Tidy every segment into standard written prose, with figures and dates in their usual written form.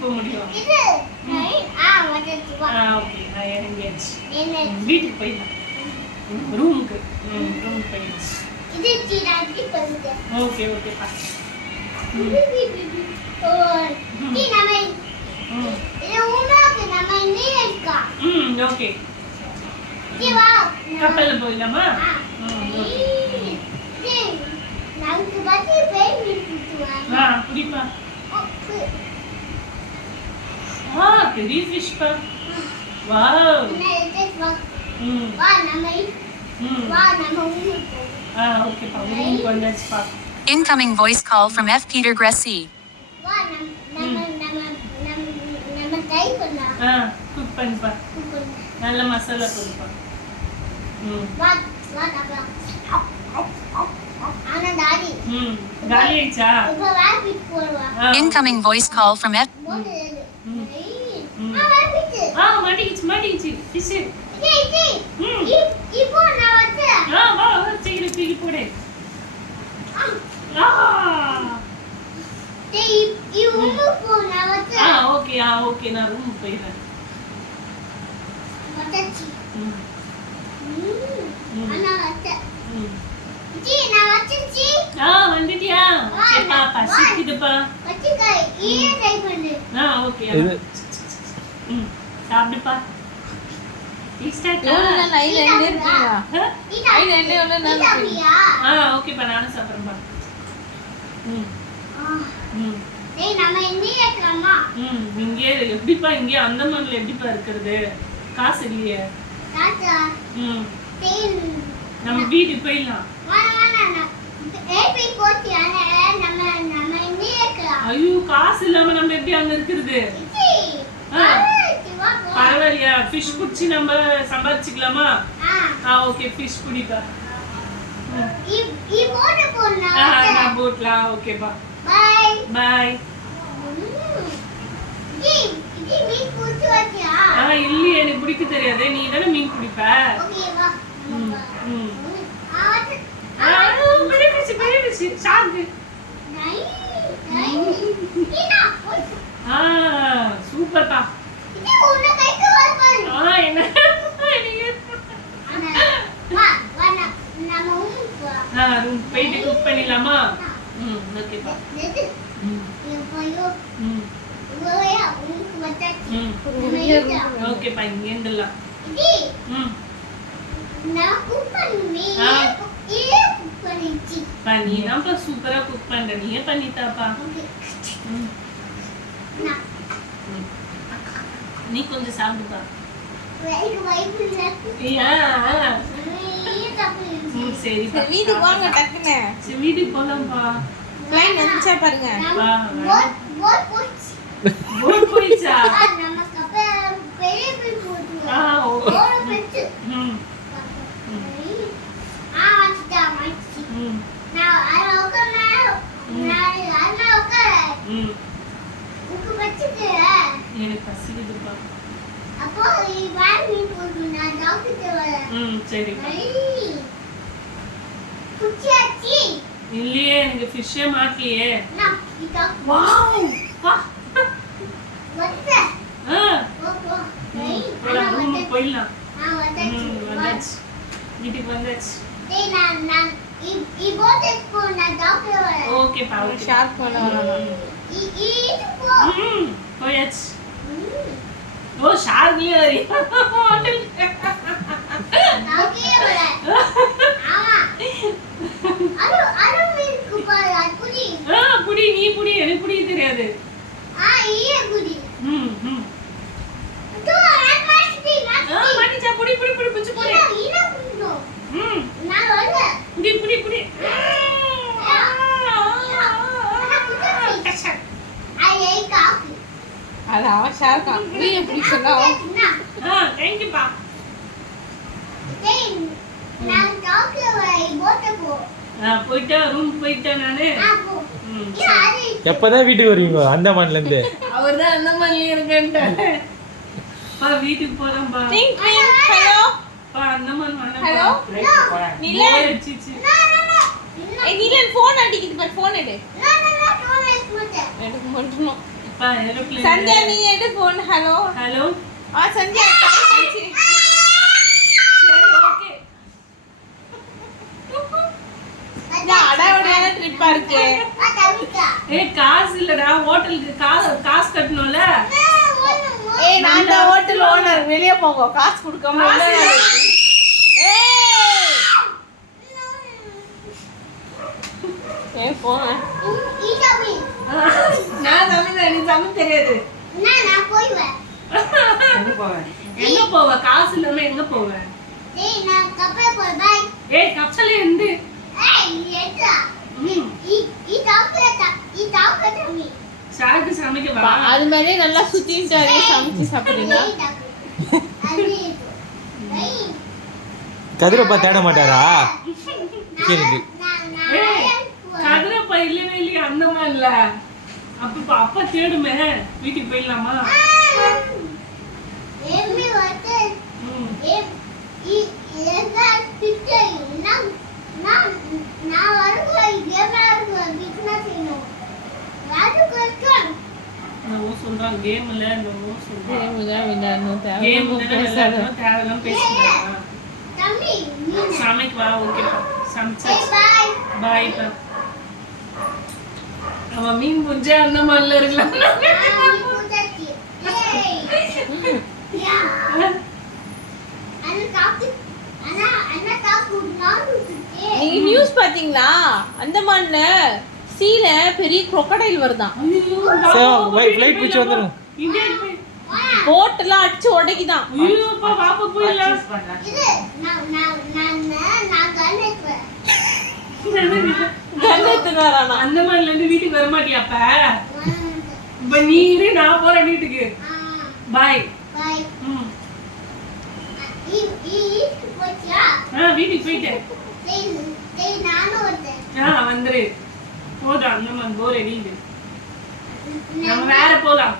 போக முடியும்? இது வந்துச்சு வா. ஓகே நான் இறங்கியாச்சு. வீட்டுக்கு போயிடலாம். ரூமுக்கு போயிடுச்சு. இது சீராட்டி பண்ணுங்க. ஓகே பா. நீ நம்ம இது உங்களுக்கு நம்ம இங்கே இருக்கா. ஓகே. நீ வா. கப்பல்ல போயிடலாமா? நமக்கு பத்தி பேய் விட்டுவாங்க. புடிப்பா. பெரிய ஃபிஷ் பா. வாவ். வா நம்ம ஊருக்கு போவோம். ஓகே பா. ஊருக்கு வந்தாச்சு பா. Incoming voice call from F. Peter Gressy. வா நம்ம ட்ரை பண்ணலாம். குக் பண்ணுப்பா. நல்ல மசாலா போடுப்பா. வா டப்பா. ஆனா டாடி. காலி ஆயிச்சா? இப்ப ராபிட் போடுவா. Incoming voice call from F. மாட்டிக்கிச்சு ஃபிஷ். இப்போ நான் வந்து வா சீக்கிரம் தூக்கி போடு. ஓகே நான் ரூம் போயிடுறேன். வந்துட்டியா? ஓகேப்பா பசிக்குதுப்பா. ஓகே சாப்பிடுப்பா. ஓகேப்பா நானும் சாப்பிட்றேன்ப்பா. இங்கே எப்படிப்பா இங்கே அந்தமான்ல எப்படிப்பா இருக்கிறது? காசு இல்லையே. நம்ம வீட்டுக்கு போயிடலாம். ஐயோ காசு இல்லாம நம்ம எப்படி அங்க இருக்கிறது? பரவாயில்லையா? ஃபிஷ் பிடிச்சி நம்ம சம்பாதிச்சுக்கலாமா? ஓகே ஃபிஷ் பிடிப்பா. நான் போட்லாம். ஓகேப்பா பாய். இல்லையே எனக்கு பிடிக்க தெரியாது. நீ தானே மீன் பிடிப்ப. சூப்பர்ப்பா. போயிட்டு குக் பண்ணிடலாமா? ஓகேப்பா. ஓகேப்பா இங்க இருந்துடலாம். நீ தான்ப்பா சூப்பரா குக் பண்ற. நீயே பண்ணித்தாப்பா. நீ கொஞ்சம் சாப்பிடுப்பா. சரி வீட்டுக்கு வாங்க டக்குனே. வீட்டுக்கு போலாம்ப்பா. பிளைன் வந்துச்சா பாருங்க. போட் போயிச்சா? எனக்கு பசிக்குதுப்பா. சரி இல்லையே எனக்கு ஃபிஷ்ஷே மாட்டலையே. போயிடலாம். வந்தாச்சு வீட்டுக்கு வந்தாச்சு. ஓகேப்பா ஷார்ப் பண்ண போயாச்சு. ஓ ஷார்க்லயே வரி. புடி நீ புடி. எனக்கு புடி தெரியாது. மாட்டிச்சா? புடி பிடிச்சு போடு. புடி. அது அவன் ஷார்க்கா. நீ எப்படி சொன்னா? தேங்க் யூ பா. போயிட்டா ரூம் போயிட்டா நானு. எப்பதான் வீட்டுக்கு வருவீங்க அந்தமான்ல இருந்து? அவர்தான் அந்தமான்ல இருக்கேன்ட்டாரு. பா வீட்டுக்கு போறோம்பா. ஹலோ பா அந்தமான் வாங்க. ஹலோ நீலன். நீலன் ஃபோன் அடிக்குது பாரு. ஃபோன் எடு. எடுக்க மாட்டேன். பா ஏரோப்ளேன் சந்தியா நீ எடு போன் ஹலோ ஹலோ சந்தியா சரி ஓகே இந்த அடாவடியான ட்ரிப்பா இருக்கே ஏய் காசு இல்லடா ஹோட்டலுக்கு காசு கட்டணும்ல ஏய் நான் அந்த ஹோட்டல் ஓனர் வெளிய போங்க காசு கொடுக்காம உள்ள இருக்கு. ஏய் போங்க நான் தமிழ் எனக்கு தமிழ் தெரியாது எங்க போவ காசு இல்லாம எங்க போவ ஏய் கப்சல இருந்து சாக்கு சமைக்க வா அது மாதிரி நல்லா சுத்திட்டு சமைச்சு சாப்பிடுறீங்க கதிரப்பா தேட மாட்டாரா சரி கதிரப்பா இல்லவே இல்லையா அந்த மாதிரி இல்ல அப்ப அப்பா தேடுமே வீட்டுக்கு போயிடலாமா நம்ம சொல்றான் கேம்ல நம்ம சொல்றான் கேம் தேவையில்லாம பேசுறாங்க சமைக்கு வா ஓகேப்பா சமைச்சாச்சு பாய் பா அவன் மீன் புஞ்சா அந்த மாதிரில இருக்கலாம் நீங்க நியூஸ் பாத்தீங்களா அந்தமான்ல சீல பெரிய crocodile வருதாம் ஃளைட் பிடிச்சு வந்துரும் போட் எல்லாம் அடிச்சு உடைக்குதான் ஐயோப்பா பாப்பா போயிடலாம் கண்ணத்துறானா அந்த மாதிரில இருந்து வீட்டுக்கு வர மாட்டியாப்ப இப்ப நீ இரு நான் போறேன் வீட்டுக்கு பாய் வீட்டுக்கு போயிட்டேன் வந்துரு போதும் அந்த மாதிரி போர் அடிக்குது நம்ம வேற போலாம்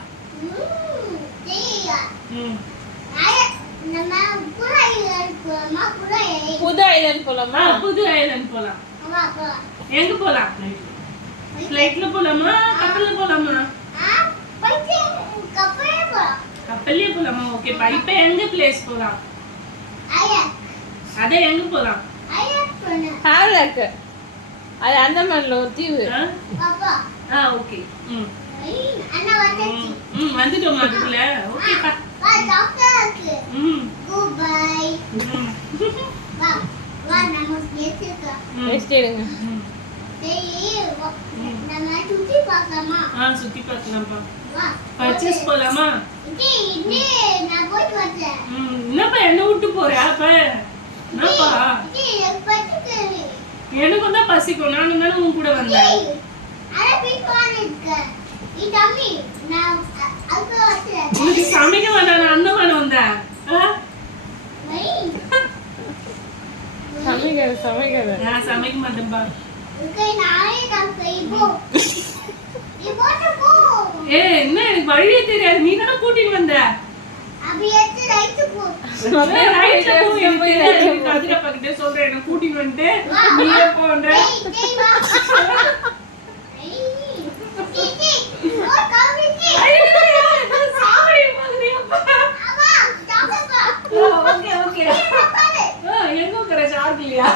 புது ஐலண்ட் போலாமா புது ஐலண்ட் போலாம் எங்க போலாம் ஃளைட்ல போலாமா கப்பல்ல போலாமா கப்பல்லே போலாமா ஓகேப்பா இப்போ எங்க பிளேஸ் போலாம் அதே எங்க போலாம் ஹாலக் அது அந்தமான்ல ஒரு தீவு ஓகே வந்துட்டோமா அதுக்குள்ள ஓகேப்பா ரெஸ்ட் எடுங்க சுத்தி பார்க்கலாம்ப்பா பர்ச்சேஸ் போலாமா என்னப்பா என்ன விட்டு போற அப்ப என்னப்பா எனக்கு தான் பசிக்கும் நானும் தானே உன் கூட வந்தேன் உனக்கு சமைக்க வேண்டாம் நான் அந்த மாதிரி வந்தேன் சமைக்காத நான் சமைக்க மாட்டேன்பா என்ன எனக்கு வழியே தெரியாது நீ தானே கூட்டிட்டு வந்த கதிரப்பா கிட்ட சொல்றேன் என்ன கூட்டிட்டு வந்துட்டு நீயே போன்ற எங்க உட்கார ஷார்க் இல்லையா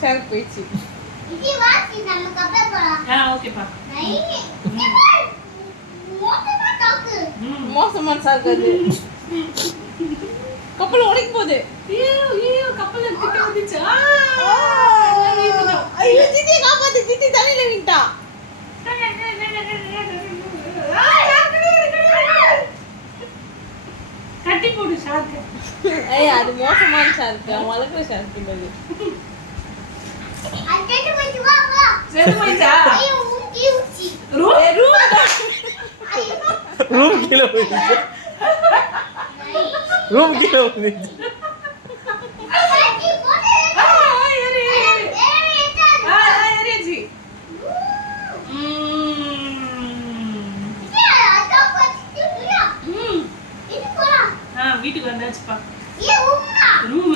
ஷார்க் போயிடுச்சு ஓகேப்பா மோசமான ஷார்க் அது கப்பல் உடைக்க போகுது கப்பல் கிட்ட வந்துச்சு ஐயோ ஜிதி காப்பாத்து ஜிதி தண்ணில விட்டா கட்டி போடு ஷார்க் ஏய் அது மோசமான ஷார்க் வளர்க்குற ஷார்க் இல்ல செத்து போயிச்சா ரூம் கீழே போயிடுச்சு ரூம் கீழே போயிடுச்சு வீட்டுக்கு வந்தாச்சுப்பா ரூம்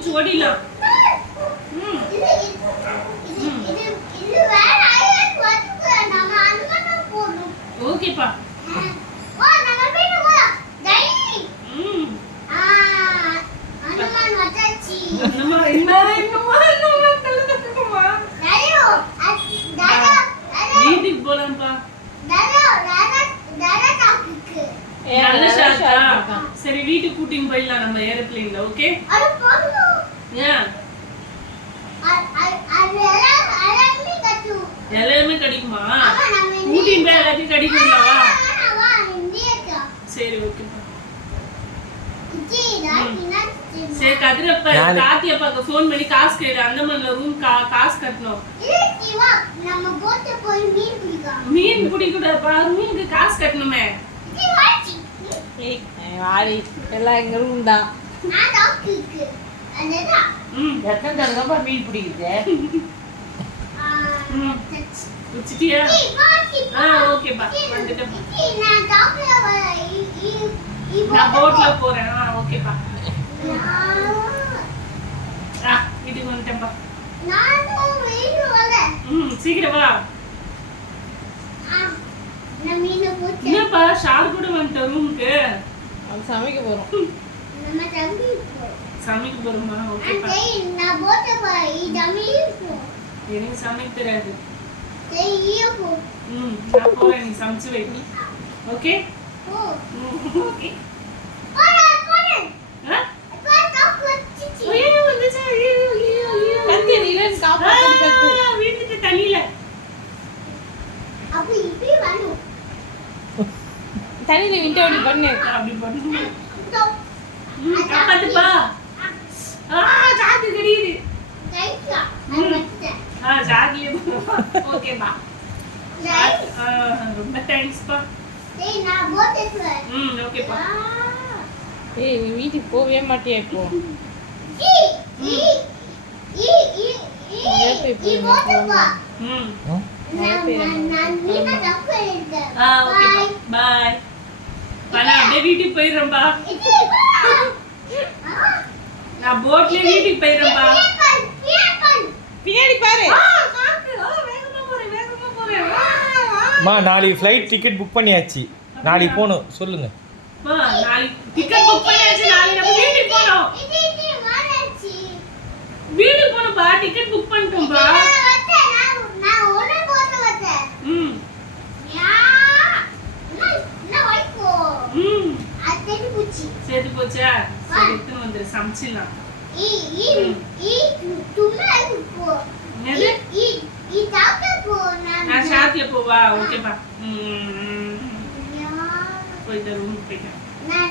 குதிச்சு ஓடிடலாம். ம் இது வேற ஐலாண்ட் வந்து நம்ம அனுமதி போடணும். ஓகேப்பா. நம்ம போய் போலாம். டைரி. ம் அனுமதி வச்சாச்சு. நம்ம என்ன கலந்துக்குமா டைரோ தாதா வீட்டுக்கு போலாம்ப்பா. தாதா டாக்குக்கு. நல்ல ஷாட்டா. சரி வீட்டுக்கு கூட்டின்னு போயிடலாம் நம்ம ஏரோப்ளேன்ல. ஓகே அது போகணும். ஏன் அலமி கட்டு. எல்லாமே கிடைக்குமா? ஆமா நம்ம கூட்டின்னு போய் எல்லாத்தையும் கிடைக்குங்களா? வா இந்தியாக்கு. சரி ஓகேப்பா. இச்சி நாட்டினா சரி கதிரப்பா காத்தியப்பாக்கு ஃபோன் பண்ணி காசு கேடு. அந்தமான்ல ரூம் காசு கட்டணும். இது வா நம்ம போட்டு போய் மீன் பிடிக்கலாம். மீன் பிடிக்கூடாதுப்பா, ரூமுக்கு காசு கட்டணுமே. இது வாச்சி. ஏய் வாடி எல்லாம் எங்க ரூம் தான். நான் டாக்குக்கு. அதுதான். ம் எத்தனை தடவை மீன் பிடிக்குது? ம். டச். வச்சிட்டியா? வாச்சி. ஓகேப்பா வந்துட்டேன். நான் டாக்ல வர நான் போட்ல போறேன். ஓகேப்பா. வீட்டுக்கு வந்துட்டேன்ப்பா. நானும் வெயிட் வர. சீக்கிரம் வா. நான் மீன் போட்டு என்னப்பா ஷார் கூட வந்துட்ட ரூமுக்கு. அது சமைக்க போறோம். நம்ம தம்பி போ. சமைக்க போறோமா? ஓகேப்பா. அண்டே நான் போட்டு போய் தம்பி போ. எனக்கு சமைக்க தெரியாது. டேய் போ. நான் போறேன், நீ சமைச்சு வை. ஓகே போ. ஓகே. போடா போடா. ஆ போ டாக் வச்சிச்சி. ஐயோ வந்துச்சா. ஐயோ கத்தி நீலன் காப்பாத்து கத்து. வீட்டுக்கு தண்ணியில அப்ப இப்படி வரணும். தண்ணில விட்டு ஓடி பண்ணு. அப்படி பண்ணு. ஸ்டாப். காப்பாத்துப்பா. சாக்கு கடியுது. ரைட்டா. அது வச்சிட்டேன். சாக்கிலே ஓகேப்பா. ரைட். ரொம்ப தேங்க்ஸ்ப்பா. டேய் நான் போட்டு போறேன். ஓகேப்பா. ஏய் நீ வீட்டுக்கு போவே மாட்டியா இப்போ? ஈ ஈ ஈ ஈ ஈ போட்டு போ. நான் மீனா டாக் இருக்கேன். ஓகேப்பா. பை. பனா அப்படியே வீட்டுக்கு போயிடுறேன்பா. நான் போட்லயே வீட்டுக்கு போயிடுறேன்பா. பின்னாடி பாரு. வேகமா போறேன். மா நாளைக்கு ஃப்ளைட் டிக்கெட் புக் பண்ணியாச்சு. நாளைக்கு போகணும் சொல்லுங்க. நாளைக்கு டிக்கெட் புக் பண்ணியாச்சு. நாளைக்கு நம்ம வீட்டுக்கு போறோம். வீட்டுக்கு போறோம்பா. Ticket book பண்ணிட்டோம்பா. நான் ஒண்ணு போட்டு வந்தேன். யா நான் வைக்கோ. அது புச்சி. சேர்த்து போச்சா? சரி எடுத்துன்னு வந்துரு, சமைச்சிடலாம். ஈ ஈ ஈ தும்மா போ. என்னது? ஈ டாக்டர் போ. நான் ஷார்ட்ல போவா. ஓகேப்பா. யா போயிட்டு ரூமுக்கு போயிட்டேன்.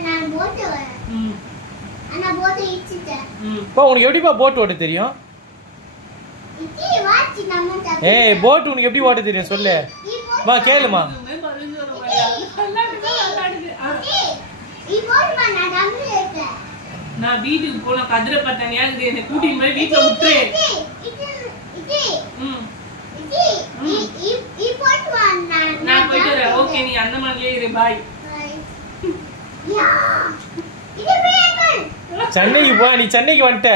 நான் போட்டு வரேன். அண்ணா போட்டு இச்சிட்டேன். இப்போ உனக்கு எப்படிப்பா போட் ஓட்ட தெரியும்? இச்சி வாச்சி நம்ம தப்பு. ஏய் போட் உனக்கு எப்படி ஓட்ட தெரியும் சொல்லு. மா கேளுமா. நான் வீட்டுக்கு போன கதிர பத்தனியா என்னை கூட்டிட்டு போய் வீட்டுல விட்டுரு. நான் போயிட்டு வரேன். ஓகே நீ அந்த மாதிரியே இரு. பாய். சென்னைக்கு போ. நீ சென்னைக்கு வந்துட்ட.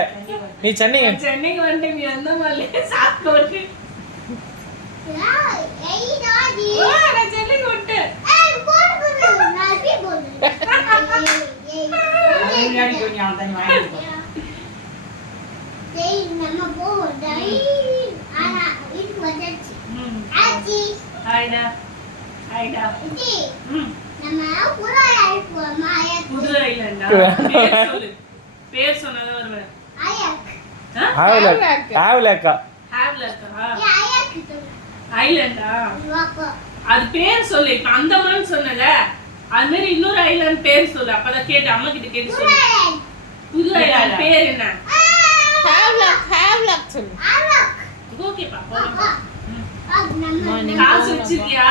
நீ சென்னைக்கு சென்னைக்கு வந்துட்டு நீ அந்த மாதிரியே சாப்பிட்டு நான் சென்னைக்கு விட்டேன். முன்னாடி கொஞ்சம் அவன் தண்ணி வாங்கிட்டு போ. நம்ம போவோம். ஆனா வீட்டுக்கு வந்தாச்சு. ஆச்சி ஹாய்டா. ஹாய்டா. இச்சி நம்ம புறாய் அழைப்போம். ஆயாக் புது ஐலண்டா? பேர் சொல்லு. பேர் சொன்னதான் வருவேன். ஆயாக் ஆவலாக்கா. ஹேவ்லக்கா? ஆயாக் ஐலண்டா? வாக்கோ. அது பேர் சொல்லு. இப்ப அந்தமான் சொன்னல, அது மாதிரி இன்னொரு ஐலாண்ட் பேர் சொல்லு. அப்பதான் கேட்டு அம்மா கிட்ட கேட்டு சொல்லு. புறாய் புது ஐலாண்ட் பேர் என்ன? ஹேவ்லாக் சொல்லு. ஆயாக் ஓகேப்பா. வா. நம்ம காசு வச்சிருக்கியா?